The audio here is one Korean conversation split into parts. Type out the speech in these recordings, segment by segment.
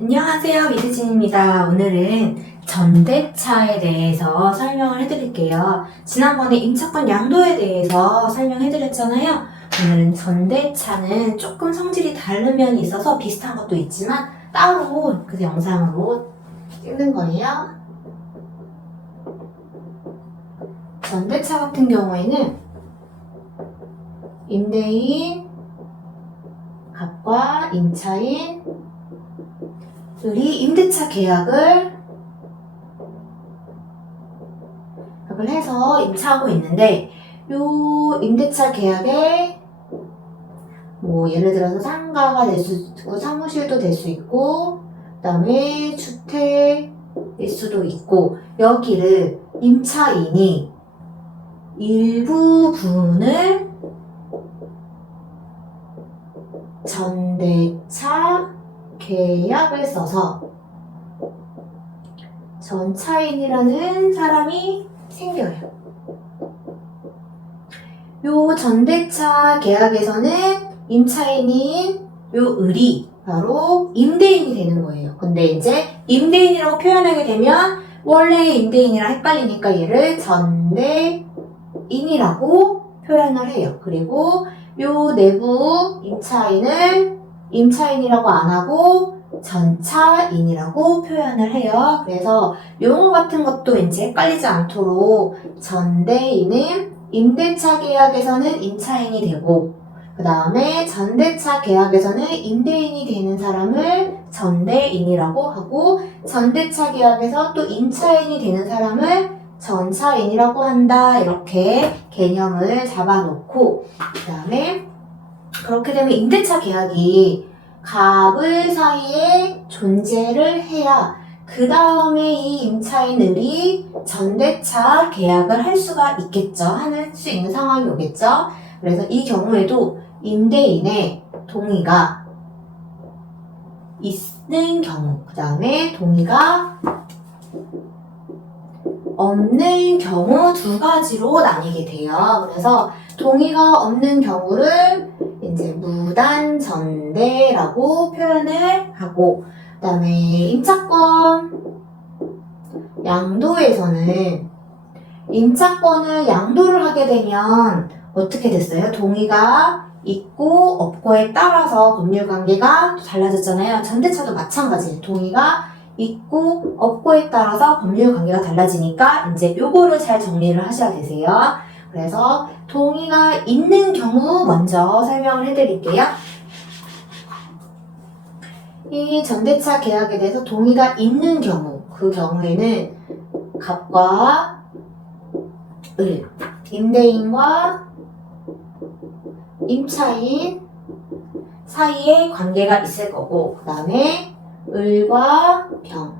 안녕하세요, 미드진입니다. 오늘은 전대차에 대해서 설명을 해드릴게요. 지난번에 임차권 양도에 대해서 설명해드렸잖아요. 오늘은 전대차는 조금 성질이 다른 면이 있어서 비슷한 것도 있지만 따로 그 영상으로 찍는 거예요. 전대차 같은 경우에는 임대인, 갑과 임차인, 우리 임대차 계약을 해서 임차하고 있는데, 요 임대차 계약에 뭐 예를 들어서 상가가 될 수 있고 사무실도 될 수 있고 그 다음에 주택일 수도 있고, 여기를 임차인이 일부분을 전대차 계약을 써서 전차인이라는 사람이 생겨요. 요 전대차 계약에서는 임차인인 요 을이 바로 임대인이 되는 거예요. 근데 이제 임대인이라고 표현하게 되면 원래 임대인이랑 헷갈리니까 얘를 전대인이라고 표현을 해요. 그리고 요 내부 임차인을 임차인이라고 안 하고 전차인이라고 표현을 해요. 그래서 용어 같은 것도 이제 헷갈리지 않도록 전대인은 임대차 계약에서는 임차인이 되고, 그 다음에 전대차 계약에서는 임대인이 되는 사람을 전대인이라고 하고, 전대차 계약에서 또 임차인이 되는 사람을 전차인이라고 한다. 이렇게 개념을 잡아놓고, 그 다음에 그렇게 되면 임대차 계약이 갑을 사이에 존재를 해야 그 다음에 이 임차인들이 전대차 계약을 할 수가 있겠죠. 할 수 있는 상황이 오겠죠. 그래서 이 경우에도 임대인의 동의가 있는 경우, 그 다음에 동의가 없는 경우 두 가지로 나뉘게 돼요. 그래서 동의가 없는 경우를 이제 무단전대라고 표현을 하고, 그 다음에 임차권 양도에서는 임차권을 양도를 하게 되면 어떻게 됐어요? 동의가 있고 없고에 따라서 법률관계가 달라졌잖아요. 전대차도 마찬가지예요. 동의가 있고 없고에 따라서 법률관계가 달라지니까 이제 요거를 잘 정리를 하셔야 되세요. 그래서 동의가 있는 경우 먼저 설명을 해드릴게요. 이 전대차 계약에 대해서 동의가 있는 경우, 그 경우에는 갑과 을, 임대인과 임차인 사이에 관계가 있을 거고, 그 다음에 을과 병,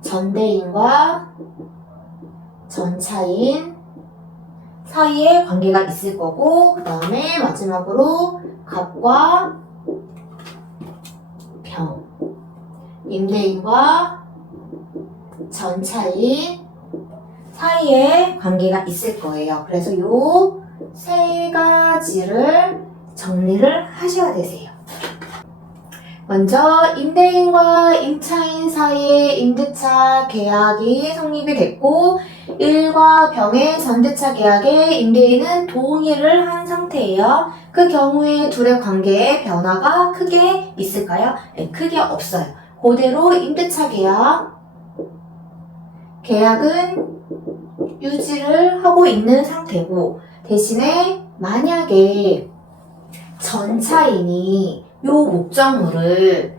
전대인과 전차인 사이에 관계가 있을 거고, 그 다음에 마지막으로 갑과 병, 임대인과 전차인 사이에 관계가 있을 거예요. 그래서 요 세 가지를 정리를 하셔야 되세요. 먼저 임대인과 임차인 사이에 임대차 계약이 성립이 됐고, 을과 병의 전대차 계약에 임대인은 동의를 한 상태예요. 그 경우에 둘의 관계에 변화가 크게 있을까요? 네, 크게 없어요. 그대로 임대차 계약은 유지를 하고 있는 상태고, 대신에 만약에 전차인이 요 목적물을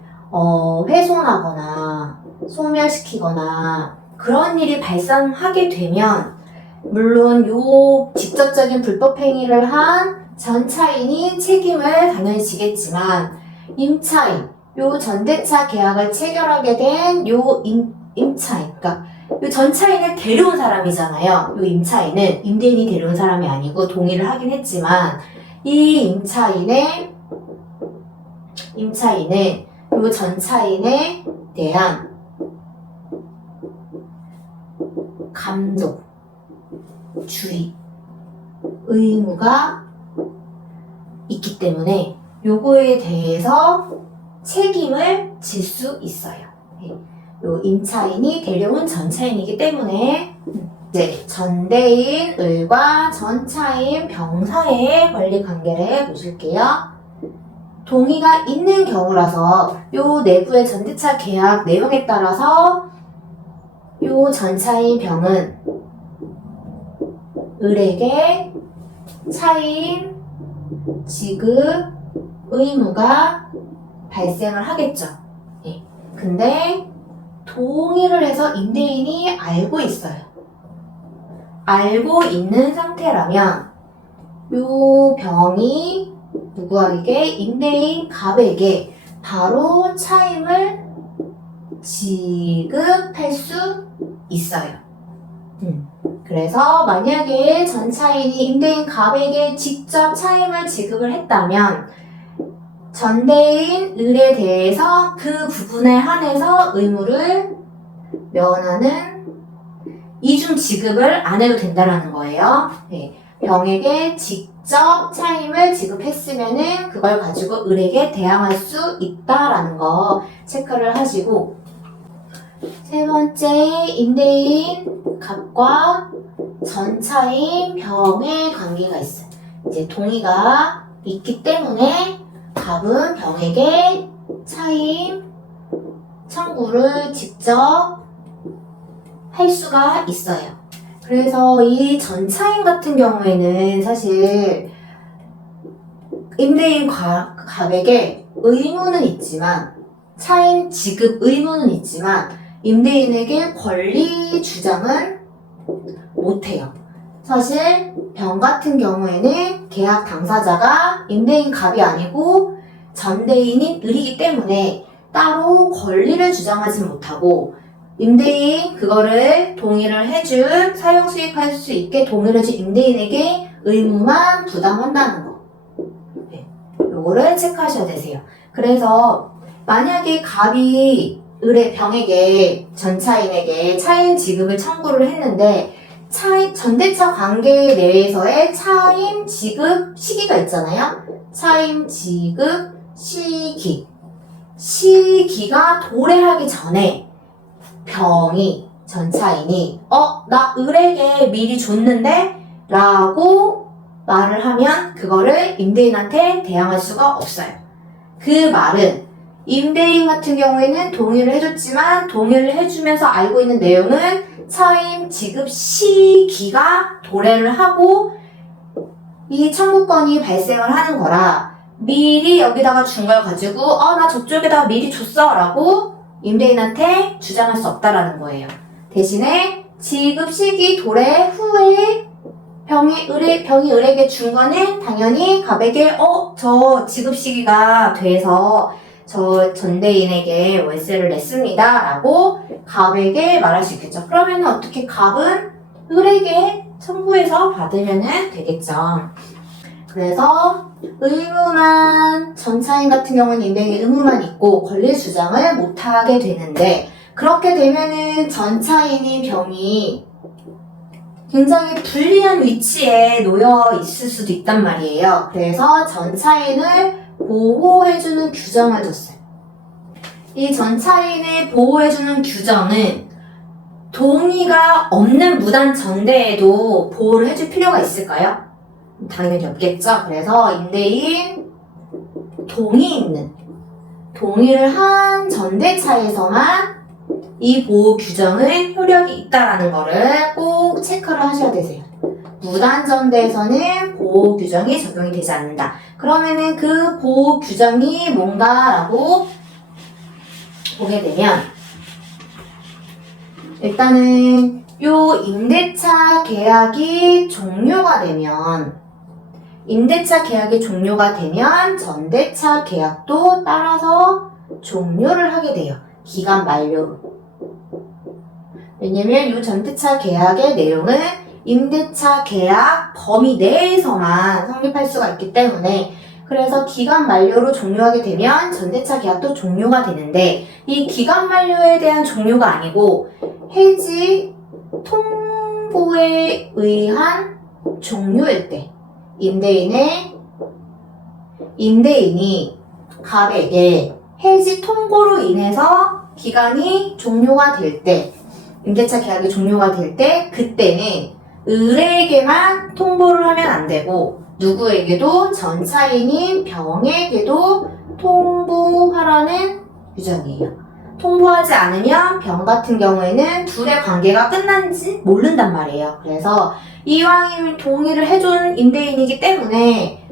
훼손하거나 소멸시키거나 그런 일이 발생하게 되면, 물론 요 직접적인 불법행위를 한 전차인이 책임을 당연히 지겠지만, 임차인, 요 전대차 계약을 체결하게 된 요 임차인, 그러니까 요 전차인을 데려온 사람이잖아요. 요 임차인은 임대인이 데려온 사람이 아니고 동의를 하긴 했지만, 이 임차인은 요 전차인에 대한 감독, 주의, 의무가 있기 때문에 요거에 대해서 책임을 질 수 있어요. 요 임차인이 데려온 전차인이기 때문에 이제 전대인 을과 전차인 병 사이의 권리 관계를 보실게요. 동의가 있는 경우라서 요 내부의 전대차 계약 내용에 따라서 요 전차인 병은 을에게 차임 지급 의무가 발생을 하겠죠. 근데 동의를 해서 임대인이 알고 있어요. 알고 있는 상태라면 요 병이 누구에게? 임대인 갑에게 바로 차임을 지급할 수 있어요. 그래서 만약에 전차인이 임대인 갑에게 직접 차임을 지급을 했다면 전대인 을에 대해서 그 부분에 한해서 의무를 면하는 이중 지급을 안 해도 된다는 거예요. 병에게 직접 차임을 지급했으면은 그걸 가지고 을에게 대항할 수 있다라는 거 체크를 하시고, 세 번째, 임대인 갑과 전차인 병의 관계가 있어요. 이제 동의가 있기 때문에 갑은 병에게 차임 청구를 직접 할 수가 있어요. 그래서 이 전차인 같은 경우에는 사실 임대인 갑에게 의무는 있지만, 차임 지급 의무는 있지만 임대인에게 권리 주장은 못해요. 사실 병 같은 경우에는 계약 당사자가 임대인 갑이 아니고 전대인인 을이기 때문에 따로 권리를 주장하지 못하고, 임대인 그거를 동의를 해준, 사용 수익할 수 있게 동의를 해준 임대인에게 의무만 부담한다는 거. 요거를 체크하셔야 되세요. 그래서 만약에 갑이 을의 병에게, 전차인에게 차임 지급을 청구를 했는데 전대차 관계 내에서의 차임 지급 시기가 있잖아요. 차임 지급 시기가 도래하기 전에 병이, 전차인이 나 을에게 미리 줬는데? 라고 말을 하면 그거를 임대인한테 대항할 수가 없어요. 그 말은 임대인 같은 경우에는 동의를 해줬지만, 동의를 해주면서 알고 있는 내용은 차임 지급 시기가 도래를 하고 이 청구권이 발생을 하는 거라, 미리 여기다가 준 걸 가지고 나 저쪽에다가 미리 줬어 라고 임대인한테 주장할 수 없다라는 거예요. 대신에 지급 시기 도래 후에 병이 을에게 준 거는 당연히 갑에게 저 지급 시기가 돼서 저 전대인에게 월세를 냈습니다 라고 갑에게 말할 수 있겠죠. 그러면 어떻게 갑은 을에게 청구해서 받으면 되겠죠. 그래서 의무만, 전차인 같은 경우는 임대인의 의무만 있고 권리 주장을 못하게 되는데, 그렇게 되면은 전차인이 병이 굉장히 불리한 위치에 놓여 있을 수도 있단 말이에요. 그래서 전차인을 보호해주는 규정을 뒀어요. 이 전차인을 보호해주는 규정은 동의가 없는 무단 전대에도 보호를 해줄 필요가 있을까요? 당연히 없겠죠. 그래서 임대인 동의를 한 전대차에서만 이 보호 규정은 효력이 있다라는 거를 꼭 체크를 하셔야 되세요. 무단 전대에서는 보호 규정이 적용이 되지 않는다. 그러면은 그 보호 규정이 뭔가라고 보게 되면, 일단은 요 임대차 계약이 종료가 되면 전대차 계약도 따라서 종료를 하게 돼요. 기간 만료로. 왜냐면 이 전대차 계약의 내용은 임대차 계약 범위 내에서만 성립할 수가 있기 때문에, 그래서 기간 만료로 종료하게 되면 전대차 계약도 종료가 되는데, 이 기간 만료에 대한 종료가 아니고 해지 통보에 의한 종료일 때 임대인이 갑에게 해지 통보로 인해서 기간이 종료가 될 때, 임대차 계약이 종료가 될 때, 그때는 을에게만 통보를 하면 안 되고, 누구에게도 전차인인 병에게도 통보하라는 규정이에요. 통보하지 않으면 병 같은 경우에는 둘의 관계가 끝난지 모른단 말이에요. 그래서 이왕이면 동의를 해준 임대인이기 때문에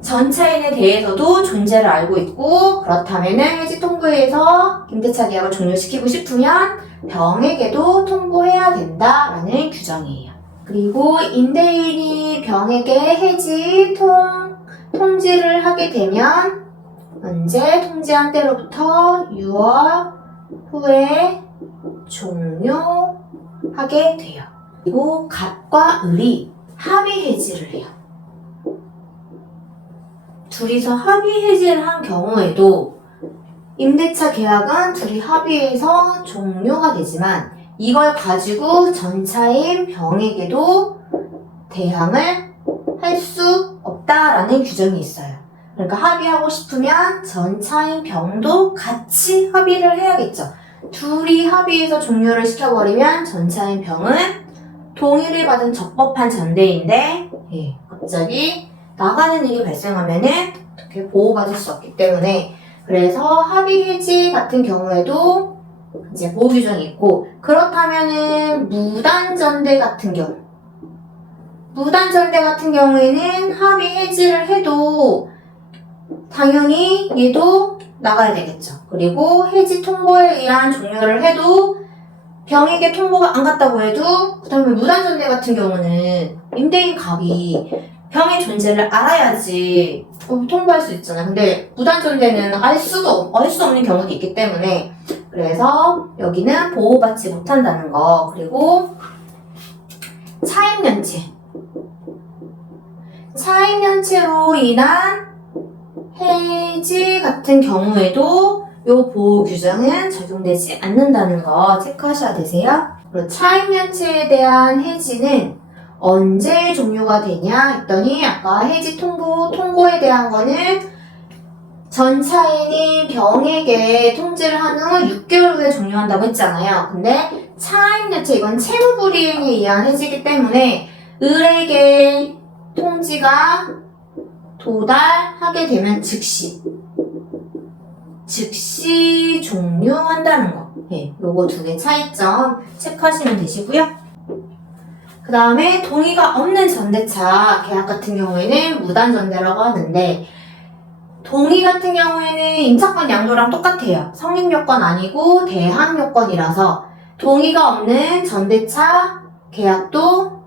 전차인에 대해서도 존재를 알고 있고, 그렇다면 해지 통보에서 임대차 계약을 종료시키고 싶으면 병에게도 통보해야 된다라는 규정이에요. 그리고 임대인이 병에게 해지 통지를 하게 되면 언제 통지한 때로부터 6월 후에 종료하게 돼요. 그리고 갑과 을이 합의 해지를 해요. 둘이서 합의 해지를 한 경우에도 임대차 계약은 둘이 합의해서 종료가 되지만 이걸 가지고 전차인 병에게도 대항을 할 수 없다라는 규정이 있어요. 그러니까 합의하고 싶으면 전차인 병도 같이 합의를 해야겠죠. 둘이 합의해서 종료를 시켜버리면 전차인 병은 동의를 받은 적법한 전대인데 갑자기 나가는 일이 발생하면은 어떻게 보호받을 수 없기 때문에, 그래서 합의 해지 같은 경우에도 이제 보호 규정이 있고, 그렇다면은 무단전대 같은 경우에는 합의 해지를 해도 당연히 얘도 나가야 되겠죠. 그리고 해지 통보에 의한 종료를 해도 병에게 통보가 안 갔다고 해도, 그 다음에 무단전대 같은 경우는 임대인 갑이 병의 존재를 알아야지 통보할 수 있잖아요. 근데 무단전대는 알 수 없는 경우도 있기 때문에, 그래서 여기는 보호받지 못한다는 거. 그리고 차임연체로 인한 해지 같은 경우에도 이 보호 규정은 적용되지 않는다는 거 체크하셔야 되세요. 그리고 차임연체에 대한 해지는 언제 종료가 되냐 했더니, 아까 해지 통고에 대한 거는 전차인이 병에게 통지를 한 후 6개월 후에 종료한다고 했잖아요. 근데 차임연체, 이건 채무불이행에 의한 해지이기 때문에 을에게 통지가 도달하게 되면 즉시 종료한다는 거. 요거 두 개 차이점 체크하시면 되시고요. 그 다음에 동의가 없는 전대차 계약 같은 경우에는 무단전대라고 하는데, 동의 같은 경우에는 임차권 양도랑 똑같아요. 성립요건 아니고 대항요건이라서 동의가 없는 전대차 계약도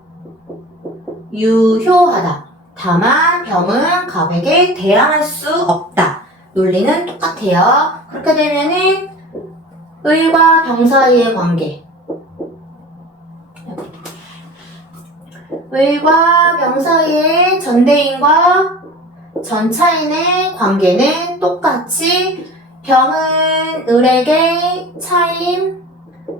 유효하다. 다만 병은 갑에게 대항할 수 없다. 논리는 똑같아요. 그렇게 되면은 을과 병 사이의 관계, 을과 병 사이의 전대인과 전차인의 관계는 똑같이 병은 을에게 차임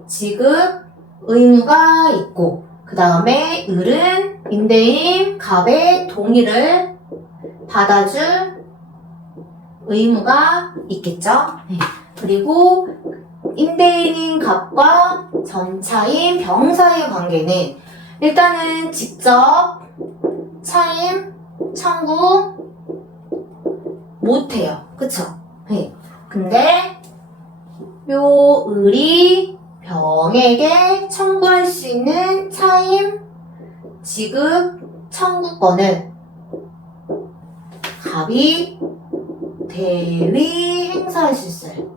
지급 의무가 있고, 그 다음에 을은 임대인 갑의 동의를 받아줄 의무가 있겠죠. 그리고 임대인인 갑과 전차인 병 사이의 관계는 일단은 직접 차임 청구 못해요. 그쵸? 근데 요 을이 병에게 청구할 수 있는 차임 지급 청구권을 갑이 대위 행사할 수 있어요.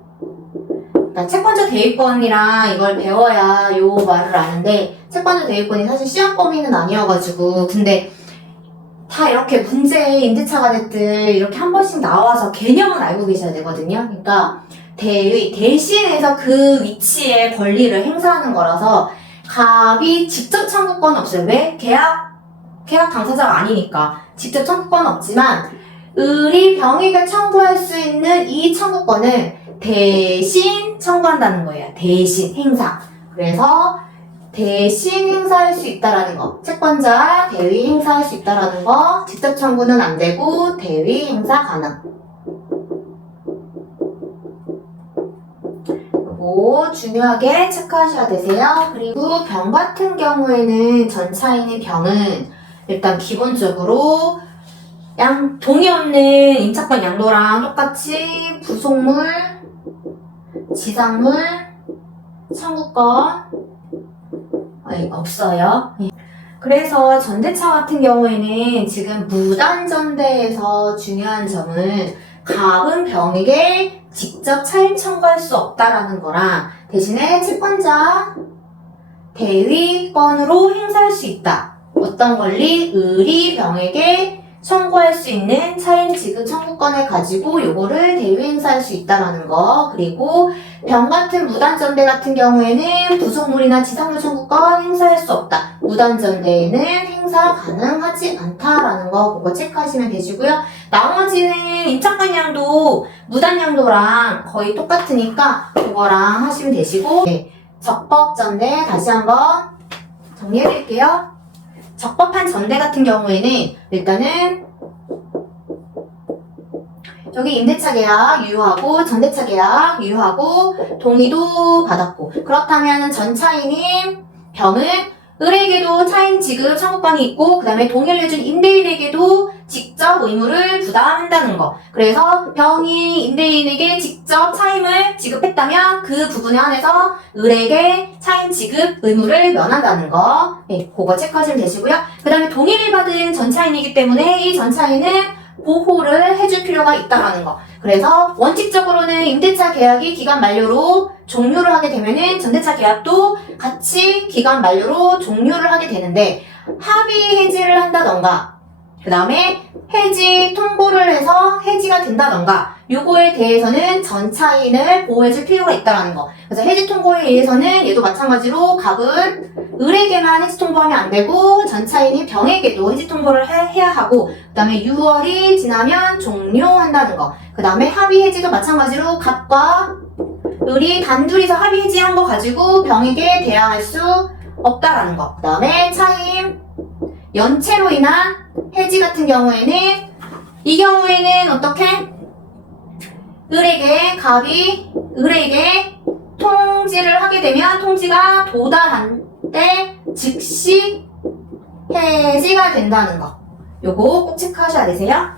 그러니까 채권자 대위권이랑 이걸 배워야 요 말을 아는데, 채권자 대위권이 사실 시험 범위는 아니어가지고, 근데 다 이렇게 문제에 임대차가 됐든 이렇게 한 번씩 나와서 개념은 알고 계셔야 되거든요. 그러니까 대위, 대신해서 그 위치에 권리를 행사하는 거라서 갑이 직접 청구권은 없어요. 왜? 계약 당사자가 아니니까 직접 청구권은 없지만, 을이 병에게 청구할 수 있는 이 청구권을 대신 청구한다는 거예요. 대신 행사. 그래서 대신 행사할 수 있다라는 거. 채권자 대위 행사할 수 있다라는 거. 직접 청구는 안 되고 대위 행사 가능. 요거 중요하게 체크하셔야 되세요. 그리고 병 같은 경우에는 전차인의 병은 일단 기본적으로 동의 없는 임차권 양도랑 똑같이 부속물, 지상물, 청구권 없어요. 그래서 전대차 같은 경우에는 지금 무단전대에서 중요한 점은 갑은 병에게 직접 차임 청구할 수 없다라는 거랑 대신에 채권자 대위권으로 행사할 수 있다. 어떤 권리? 을이 병에게 청구할 수 있는 차임 지급 청구권을 가지고 요거를 대위 행사할 수 있다라는 거. 그리고 병 같은 무단전대 같은 경우에는 부속물이나 지상물 청구권 행사할 수 없다. 무단전대에는 행사 가능하지 않다라는 거 그거 체크하시면 되시고요. 나머지는 임차권량도 무단양도랑 거의 똑같으니까 그거랑 하시면 되시고 네, 적법전대 다시 한번 정리해드릴게요. 적법한 전대 같은 경우에는 일단은 여기 임대차 계약 유효하고 전대차 계약 유효하고 동의도 받았고 그렇다면 전차인인 병은 을에게도 차임 지급 청구권이 있고 그 다음에 동의를 해준 임대인에게도 직접 의무를 부담한다는 거. 그래서 병이 임대인에게 직접 차임을 지급했다면 그 부분에 한해서 을에게 차임 지급 의무를 면한다는 거. 네, 그거 체크하시면 되시고요. 그 다음에 동의를 받은 전차인이기 때문에 이 전차인은 보호를 해줄 필요가 있다는 거. 그래서 원칙적으로는 임대차 계약이 기간 만료로 종료를 하게 되면은 전대차 계약도 같이 기간 만료로 종료를 하게 되는데 합의 해지를 한다던가 그 다음에 해지 통보를 해서 해지가 된다던가 요거에 대해서는 전차인을 보호해줄 필요가 있다는 거. 그래서 해지 통보에 의해서는 얘도 마찬가지로 갑은 을에게만 해지 통보하면 안 되고 전차인이 병에게도 해지 통보를 해야 하고 그 다음에 6월이 지나면 종료한다는 거. 그 다음에 합의 해지도 마찬가지로 갑과 을이 단둘이서 합의 해지한 거 가지고 병에게 대항할 수 없다라는 거. 그 다음에 차임 연체로 인한 해지 같은 경우에는 이 경우에는 어떻게? 을에게 갑이 을에게 통지를 하게 되면 통지가 도달한 때 즉시 해지가 된다는 거. 요거 꼭 체크하셔야 되세요.